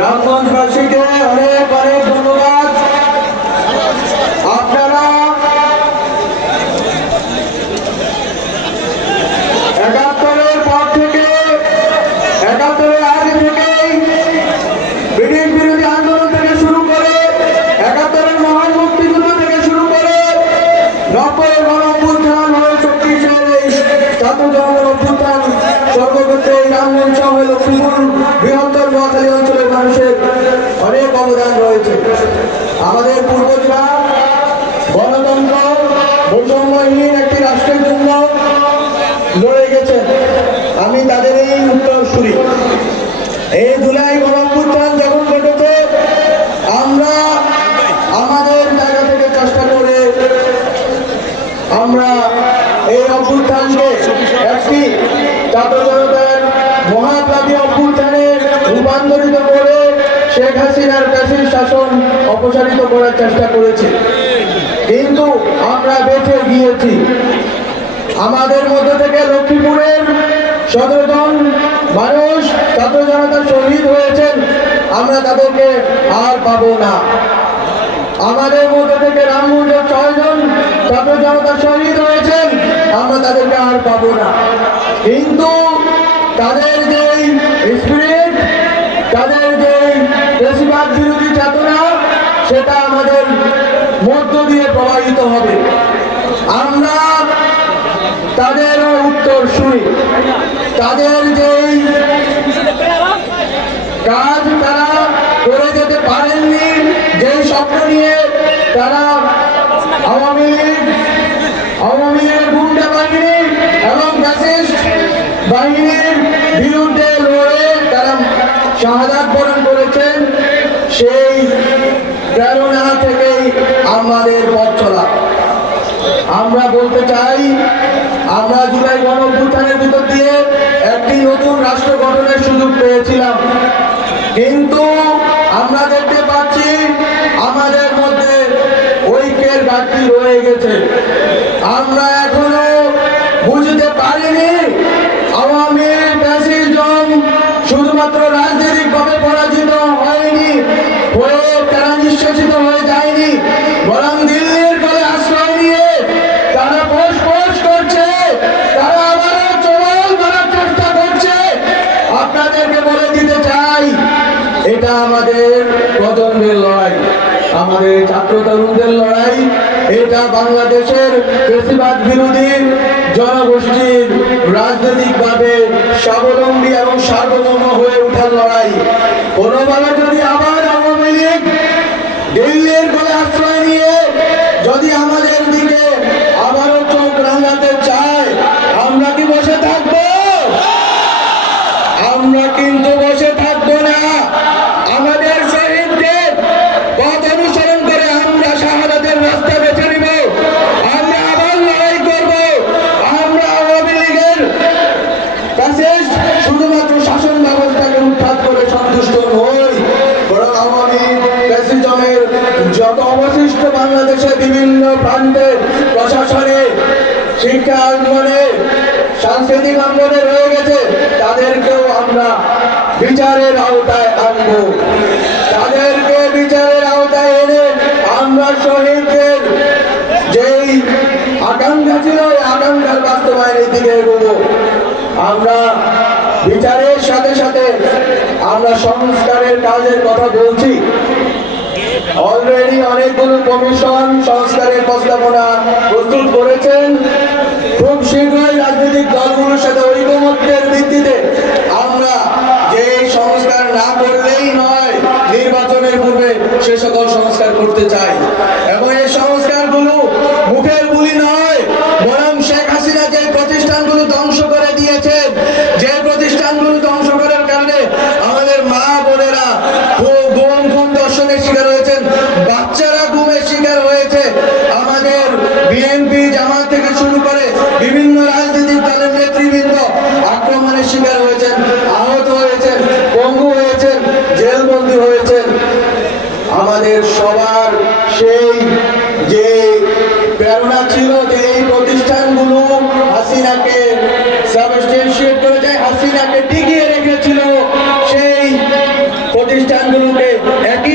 রামগঞ্জবাসীকে অনেক অনেক ধন্যবাদ। আপনারা ৭১-এর পর থেকে ৭১-এর আগে থেকেই ব্রিটিশ বিরোধী আন্দোলন থেকে শুরু করে ৭১-এর মহান মুক্তিযুদ্ধ থেকে শুরু করে ৯০-এর গণ অভ্যুত্থান হয়ে ৩৬-এর এই ছাত্র জনগণ অভ্যুত্থান সর্বক্ষেত্রে এই রামগঞ্জ সহ লক্ষ্মীপুর বৃহত্তর নোয়াখালী অঞ্চলের মানুষের অনেক অবদান রয়েছে। আমাদের পূর্বজরা গণতন্ত্র বৈষম্যহীন একটি রাষ্ট্রের জন্য লড়ে গেছেন। আমি তাদের এই উত্তরসূরি। এই জুলাই গণ অভ্যুত্থান যখন ঘটেছে, আমরা আমাদের জায়গা থেকে চেষ্টা করে আমরা এই অভ্যুত্থানকে একটি ছাত্র জনতার মহাপ্লাবী অভ্যুত্থানে রূপান্তরিত করে শেখ হাসিনার প্যাসিভ শাসন অপসারিত করার চেষ্টা করেছি, কিন্তু আমরা বেঁচে গিয়েছি। আমাদের মধ্যে থেকে লক্ষ্মীপুরের ১৭ জন মানুষ ছাত্র জনতা শহীদ হয়েছেন, আমরা তাদেরকে আর পাবো না। আমাদের মধ্যে থেকে রামগঞ্জের ৬ জন ছাত্র জনতা শহীদ হয়েছেন, আমরা তাদেরকে আর পাবো না। কিন্তু তাদের যে স্পিরিট, তাদের যে ফ্যাসিবাদ বিরোধী চেতনা, সেটা আমাদের মধ্য দিয়ে প্রবাহিত হবে। আমরা তাদের উত্তরসূরি। তাদের যে কাজ তারা করে যেতে পারেননি, যে স্বপ্ন নিয়ে তারা আওয়ামী লীগের গুন্ডা বাহিনী এবং ফ্যাসিস্ট বাহিনীর বিরুদ্ধে লড়ে তারা শাহাদাত বরণ করেছেন, সেই প্রেরণা থেকেই আমাদের পথ চলা। আমরা বলতে চাই, আমরা জুলাই গণ অভ্যুত্থানের ভিতর দিয়ে একটি নতুন রাষ্ট্র গঠনের সুযোগ পেয়েছিলাম, কিন্তু আমরা দেখতে পাচ্ছি আমাদের মধ্যে ঐক্যের ঘাটতি রয়ে গেছে। আমরা এখনো বুঝতে পারিনি আওয়ামী ফ্যাসিজম শুধুমাত্র রাজনৈতিকভাবে পরাজিত হয়নি, হয়ে তারা নিঃশেষিত হয়ে যায়নি, বরং দিল্লির কোলে আশ্রয় নিয়ে তারা পোষ করছে, তারা আবারও চোরাল করার চেষ্টা করছে। আপনাদেরকে বলে দিতে চাই, এটা আমাদের প্রজন্মের লড়াই, আমাদের ছাত্র তরুণদের লড়াই। এটা বাংলাদেশের ফ্যাসিবাদ বিরোধী জনগোষ্ঠীর রাজনৈতিকভাবে স্বাবলম্বী এবং সার্বভৌম হয়ে ওঠার লড়াই। কোনোভাবে যদি আবার আওয়ামী লীগ দিল্লির কোলে আশ্রয় নিয়ে যদি আমাদের দিকে আবারও চোখ রাঙাতে চায়, আমরা কি বসে থাকবো? আমরা কিন্তু বসে থাকবো না। আমাদের শহীদদের পথ অনুসরণ করে আমরা শাহাদাতের রাস্তা বেছে নিব। আমরা আবার লড়াই করব। আমরা আওয়ামী লীগের ফ্যাসিস্ট শুধুমাত্র শাসন ব্যবস্থাকে উৎখাত করে সন্তুষ্ট নই, বরং আওয়ামী ফ্যাসিজমের যত অবশিষ্ট বাংলাদেশের বিভিন্ন প্রান্তে প্রশাসনে, শিক্ষা আন্দোলনে, সাংস্কৃতিক আন্দোলনে রয়ে গেছে, তাদেরকেও আমরা বিচারের আওতায় আনব। তাদেরকে বিচারের আওতায় এনে আমরা শহীদদের যেই আকাঙ্ক্ষা ছিল, আকাঙ্ক্ষার বাস্তবায়নের দিকে এগোবো। আমরা বিচারের সাথে সাথে আমরা সংস্কারের কাজের কথা বলছি। অলরেডি অনেকগুলো কমিশন সংস্কারের প্রস্তাবনা প্রস্তুত করেছেন। খুব শীঘ্রই রাজনৈতিক দলগুলোর সাথে ঐকমত্যের ভিত্তিতে আমরা যে সংস্কার না করলেই নয়, নির্বাচনের পূর্বে সে সকল সংস্কার করতে চাই। এবং এই সংস্কারগুলো মুখের বুলি নয়, বরং শেখ হাসিনা যে প্রতিষ্ঠানগুলো ধ্বংস করে দিয়েছেন, যে প্রতিষ্ঠানগুলো ধ্বংস করার কারণে আমাদের মা বোনেরা গুম দর্শনের শিকার হয়েছেন, বাচ্চারা গুমের শিকার হয়েছে, আমাদের বিএনপি জামাত থেকে শুরু করে বিভিন্ন রাজনৈতিক দলের নেতৃবৃন্দ আক্রমণের শিকার হয়েছেন, আহত হয়েছেন, পঙ্গু হয়েছেন, জেলবন্দী হয়েছেন। আমাদের সবার ময়দানগুলোতে একই